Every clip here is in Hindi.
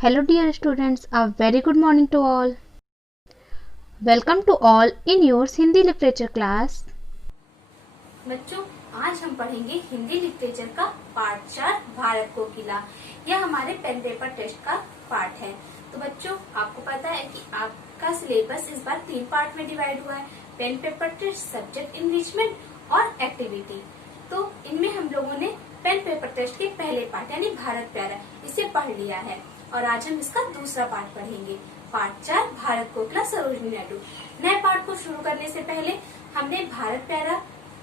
Hello dear students, a very good morning to all. Welcome to all in your Hindi literature class. बच्चों, आज हम पढ़ेंगे हिंदी लिटरेचर का पार्ट 4 भारत कोकिला। यह हमारे पेन पेपर टेस्ट का पार्ट है। तो बच्चों, आपको पता है कि आपका सिलेबस इस बार 3 पार्ट में डिवाइड हुआ है, pen paper test, subject enrichment और एक्टिविटी। तो इनमें हम लोगों ने पेन पेपर टेस्ट के पहले पार्ट यानी भारत प्यारा इसे पढ़ लिया है और आज हम इसका दूसरा पार्ट पढ़ेंगे, पार्ट 4 भारत कोकिला सरोजनी नायडू। नए पार्ट को शुरू करने से पहले हमने भारत प्यारा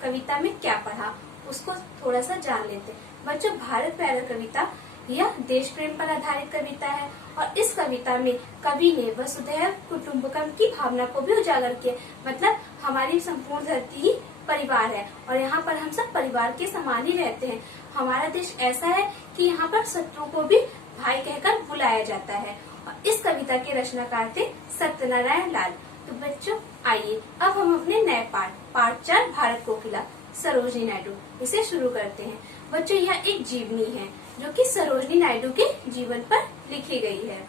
कविता में क्या पढ़ा उसको थोड़ा सा जान लेते हैं। बच्चों, भारत प्यारा कविता यह देश प्रेम पर आधारित कविता है और इस कविता में कवि ने वसुधैव कुटुम्बकम की भावना को भी उजागर किया। मतलब हमारी संपूर्ण धरती ही परिवार है और यहाँ पर हम सब परिवार के समान ही रहते हैं। हमारा देश ऐसा है कि यहाँ पर शत्रु को भी भाई कहकर बुलाया जाता है और इस कविता के रचनाकार थे सत्यनारायण लाल। तो बच्चों, आइए अब हम अपने नए पार्ट 4 भारत कोकिला सरोजनी नायडू इसे शुरू करते हैं। बच्चों, यह एक जीवनी है जो कि सरोजनी नायडू के जीवन पर लिखी गई है।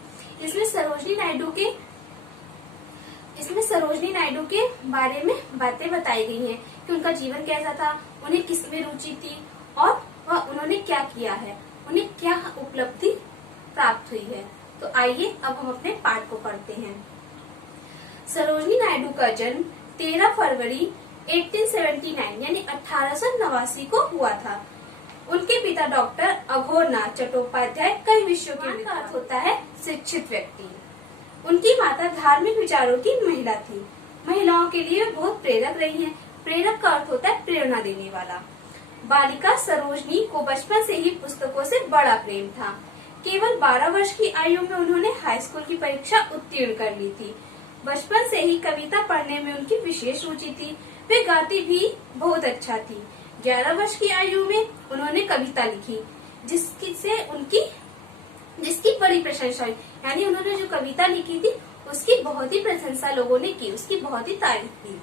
इसमें सरोजनी नायडू के बारे में बातें बताई गई हैं कि उनका जीवन कैसा था, उन्हें किसमें रुचि थी और वह उन्होंने क्या किया है, उन्हें क्या उपलब्धि प्राप्त हुई है। तो आइए अब हम अपने पाठ को पढ़ते हैं। सरोजनी नायडू का जन्म 13 फरवरी 1879 यानी 1889 को हुआ था। उनके पिता डॉक्टर अघोरनाथ चट्टोपाध्याय कई विषयों के अर्थ होता है शिक्षित व्यक्ति। उनकी माता धार्मिक विचारों की महिला थी। महिलाओं के लिए बहुत प्रेरक रही हैं। प्रेरक का अर्थ होता है प्रेरणा देने वाला। बालिका सरोजनी को बचपन से ही पुस्तकों से बड़ा प्रेम था। केवल 12 वर्ष की आयु में उन्होंने हाई स्कूल की परीक्षा उत्तीर्ण कर ली थी। बचपन से ही कविता पढ़ने में उनकी विशेष रुचि थी। वे गाती भी बहुत अच्छा थी। 11 वर्ष की आयु में उन्होंने कविता लिखी जिसकी बड़ी प्रशंसा हुई। यानी उन्होंने जो कविता लिखी थी उसकी बहुत ही प्रशंसा लोगों ने की, उसकी बहुत ही तारीफ की।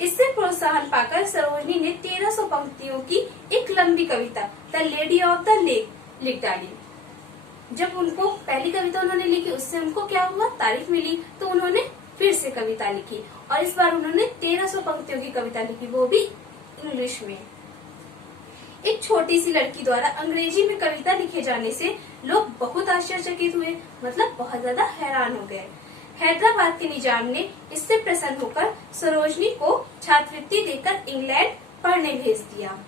इससे प्रोत्साहन पाकर सरोजनी ने 1300 पंक्तियों की एक लंबी कविता the lady of the lake लिख डाली। जब उनको पहली कविता उन्होंने लिखी उससे उनको क्या हुआ, तारीफ मिली, तो उन्होंने फिर से कविता लिखी और इस बार उन्होंने 1300 पंक्तियों की कविता लिखी, वो भी इंग्लिश में। एक छोटी सी लड़की द्वारा अंग्रेजी में कविता लिखे जाने से लोग बहुत आश्चर्यचकित हुए, मतलब बहुत ज्यादा हैरान हो गए। हैदराबाद के निजाम ने इससे प्रसन्न होकर सरोजनी को छात्रवृत्ति देकर इंग्लैंड पढ़ने भेज दिया।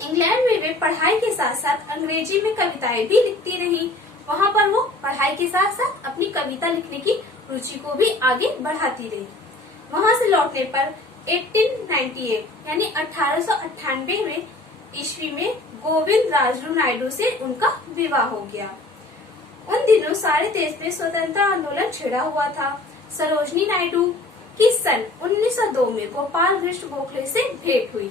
इंग्लैंड में वे पढ़ाई के साथ साथ अंग्रेजी में कविताएं भी लिखती रहीं। वहाँ पर वो पढ़ाई के साथ साथ अपनी कविता लिखने की रुचि को भी आगे बढ़ाती रही। वहाँ से लौटने पर 1898 यानी 1898 में ईस्वी में गोविंद राजरू नायडू से उनका विवाह हो गया। उन दिनों सारे देश में स्वतंत्रता आंदोलन छिड़ा हुआ था। सरोजनी नायडू की सन 1902 में गोपाल कृष्ण गोखले से भेंट हुई।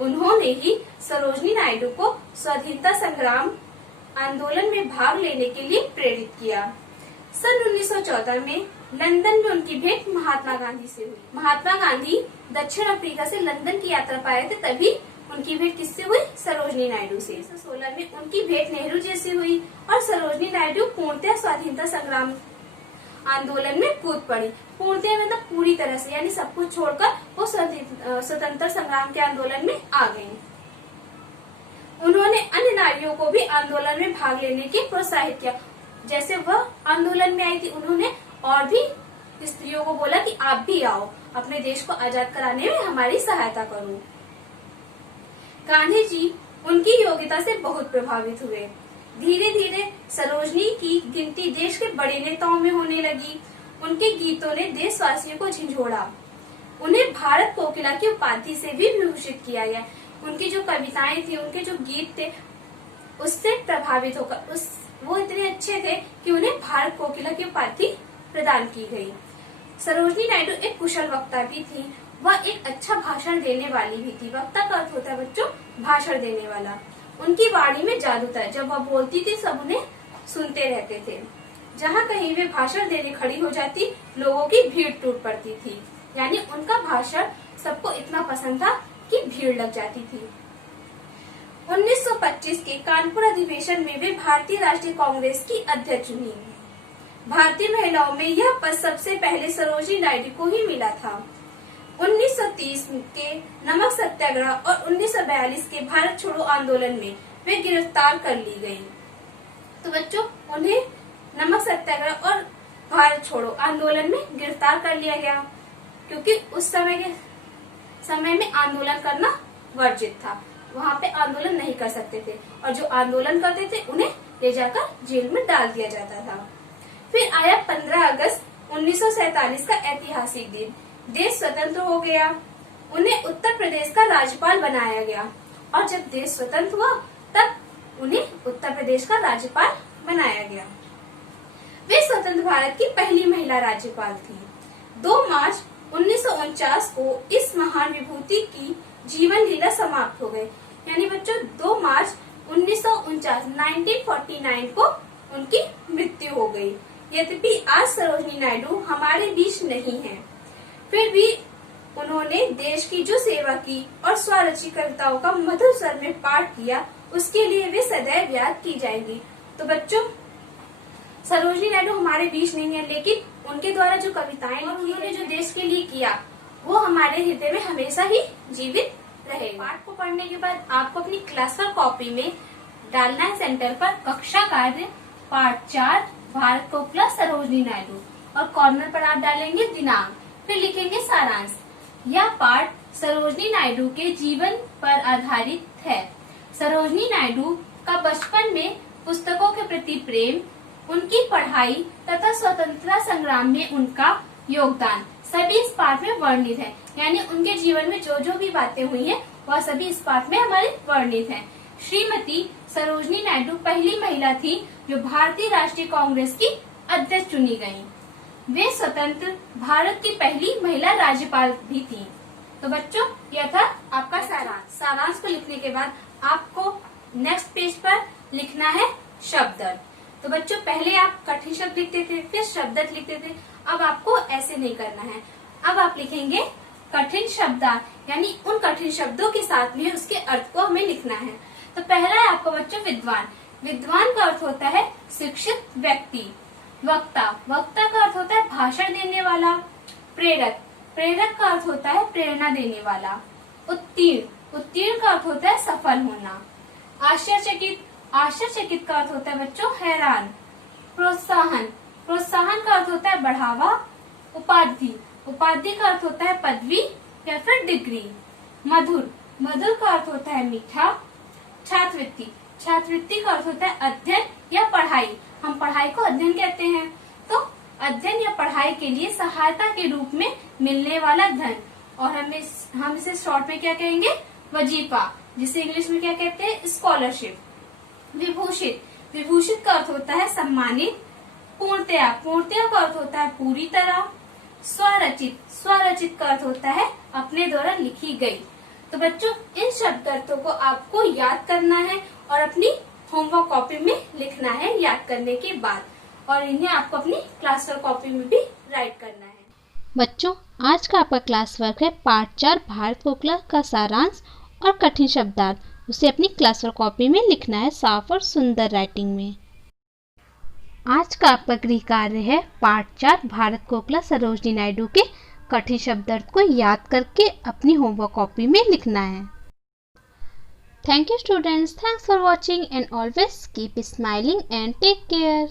उन्होंने ही सरोजनी नायडू को स्वाधीनता संग्राम आंदोलन में भाग लेने के लिए प्रेरित किया। सन 1914 में लंदन में उनकी भेंट महात्मा गांधी से हुई। महात्मा गांधी दक्षिण अफ्रीका से लंदन की यात्रा पर आए थे, तभी उनकी भेंट किससे हुई, सरोजनी नायडू से। 1916 में उनकी भेंट नेहरू जी से हुई और सरोजनी नायडू पूर्णतः स्वाधीनता संग्राम आंदोलन में कूद पड़ी। पूर्णतः मतलब पूरी तरह से, यानी सब कुछ छोड़कर वो स्वतंत्रता संग्राम के आंदोलन में आ गयी। उन्होंने अन्य नारियों को भी आंदोलन में भाग लेने के प्रोत्साहित किया। जैसे वह आंदोलन में आई थी, उन्होंने और भी स्त्रियों को बोला कि आप भी आओ, अपने देश को आजाद कराने में हमारी सहायता करो। गांधी जी उनकी योग्यता से बहुत प्रभावित हुए। धीरे धीरे सरोजनी की गिनती देश के बड़े नेताओं में होने लगी। उनके गीतों ने देशवासियों को झंझोड़ा। उन्हें भारत कोकिला की उपाधि से भी विभूषित किया गया। उनकी जो कविताएं थी, उनके जो गीत थे, उससे प्रभावित होकर वो इतने अच्छे थे कि उन्हें भारत कोकिला की उपाधि प्रदान की गई। सरोजनी नायडू एक कुशल वक्ता भी थी। वह एक अच्छा भाषण देने वाली भी थी। वक्ता का अर्थ होता है बच्चों भाषण देने वाला। उनकी वाणी में जादू था। जब वह बोलती थी सब उन्हें सुनते रहते थे। जहाँ कहीं वे भाषण देने खड़ी हो जाती, लोगों की भीड़ टूट पड़ती थी। यानी उनका भाषण सबको इतना पसंद था कि भीड़ लग जाती थी। 1925 के कानपुर अधिवेशन में वे भारतीय राष्ट्रीय कांग्रेस की अध्यक्ष चुनी गई। भारतीय महिलाओं में यह पद सबसे पहले सरोजिनी नायडू को ही मिला था। 1930 के नमक सत्याग्रह और 1942 के भारत छोड़ो आंदोलन में वे गिरफ्तार कर ली गयी। तो बच्चों, उन्हें नमक सत्याग्रह और भारत छोड़ो आंदोलन में गिरफ्तार कर लिया गया, क्योंकि उस समय में आंदोलन करना वर्जित था। वहाँ पे आंदोलन नहीं कर सकते थे और जो आंदोलन करते थे उन्हें ले जाकर जेल में डाल दिया जाता था। फिर आया 15 अगस्त 1947 का ऐतिहासिक दिन। देश स्वतंत्र हो गया। उन्हें उत्तर प्रदेश का राज्यपाल बनाया गया और जब देश स्वतंत्र हुआ तब उन्हें उत्तर प्रदेश का राज्यपाल बनाया गया। वे स्वतंत्र भारत की पहली महिला राज्यपाल थी। 2 मार्च 1949 को इस महान विभूति की जीवन लीला समाप्त हो गई। यानी बच्चों 2 मार्च 1949 को उनकी मृत्यु हो गई। यद्यपि आज सरोजिनी नायडू हमारे बीच नहीं है, फिर भी उन्होंने देश की जो सेवा की और स्वरचित कविताओं का मधुर स्वर में पाठ किया, उसके लिए वे सदैव याद की जाएंगी। तो बच्चों, सरोजिनी नायडू हमारे बीच नहीं है, लेकिन उनके द्वारा जो कविताएं और उन्होंने जो देश के लिए किया वो हमारे हृदय में हमेशा ही जीवित रहेगा। पाठ को पढ़ने के बाद आपको अपनी क्लास वर्क कॉपी में डालना है सेंटर पर कक्षा कार्य पाठ 4 भारत को प्लस सरोजिनी नायडू, और कॉर्नर पर आप डालेंगे दिनांक, फिर लिखेंगे सारांश। यह पाठ सरोजिनी नायडू के जीवन पर आधारित है। सरोजिनी नायडू का बचपन में पुस्तकों के प्रति प्रेम, उनकी पढ़ाई तथा स्वतंत्रता संग्राम में उनका योगदान सभी इस पाठ में वर्णित है। यानी उनके जीवन में जो जो भी बातें हुई हैं वह सभी इस पाठ में हमारे वर्णित हैं। श्रीमती सरोजिनी नायडू पहली महिला थी जो भारतीय राष्ट्रीय कांग्रेस की अध्यक्ष चुनी गयी। वे स्वतंत्र भारत की पहली महिला राज्यपाल भी थी। तो बच्चों, यह था आपका सारांश। सारांश को लिखने के बाद आपको नेक्स्ट पेज पर लिखना है शब्द। तो बच्चों, पहले आप कठिन शब्द लिखते थे, फिर शब्द लिखते थे। अब आपको ऐसे नहीं करना है। अब आप लिखेंगे कठिन शब्दार्थ, यानी उन कठिन शब्दों के साथ में उसके अर्थ को हमें लिखना है। तो पहला है आपका बच्चों विद्वान। विद्वान का अर्थ होता है शिक्षित व्यक्ति। वक्ता, वक्ता का अर्थ होता है भाषण देने वाला। प्रेरक, प्रेरक का अर्थ होता है प्रेरणा देने वाला। उत्तीर्ण, उत्तीर्ण का अर्थ होता है सफल होना। आश्चर्यचकित, आश्चर्यचकित का अर्थ होता है बच्चों हैरान। प्रोत्साहन, प्रोत्साहन का अर्थ होता है बढ़ावा। उपाधि, उपाधि का अर्थ होता है पदवी या फिर डिग्री। मधुर, मधुर का अर्थ होता है मीठा। छात्रवृत्ति, छात्रवृत्ति का अर्थ होता है अध्ययन या पढ़ाई। हम पढ़ाई को अध्ययन कहते हैं। तो अध्ययन या पढ़ाई के लिए सहायता के रूप में मिलने वाला धन, और हम इसे शॉर्ट में क्या कहेंगे, वजीफा, जिसे इंग्लिश में क्या कहते हैं, स्कॉलरशिप। विभूषित, विभूषित का अर्थ होता है सम्मानित। पूर्णतया, पूर्णतया का अर्थ होता है पूरी तरह। स्वरचित, स्वरचित का अर्थ होता है अपने द्वारा लिखी गई। तो बच्चों, इन शब्द अर्थों को आपको याद करना है और अपनी होमवर्क कॉपी में लिखना है याद करने के बाद, और इन्हें आपको अपनी क्लास वर्क कॉपी में भी राइट करना है। बच्चों, आज का आपका क्लास वर्क है पाठ 4 भारत कोकिला का सारांश और कठिन शब्दार्थ। उसे अपनी क्लास वर्क कॉपी में लिखना है साफ और सुंदर राइटिंग में। आज का आपका गृह कार्य है पाठ 4 भारत कोकिला सरोजिनी नायडू के कठिन शब्दार्थ को याद करके अपनी होमवर्क कॉपी में लिखना है। Thank you students. Thanks for watching and always keep smiling and take care.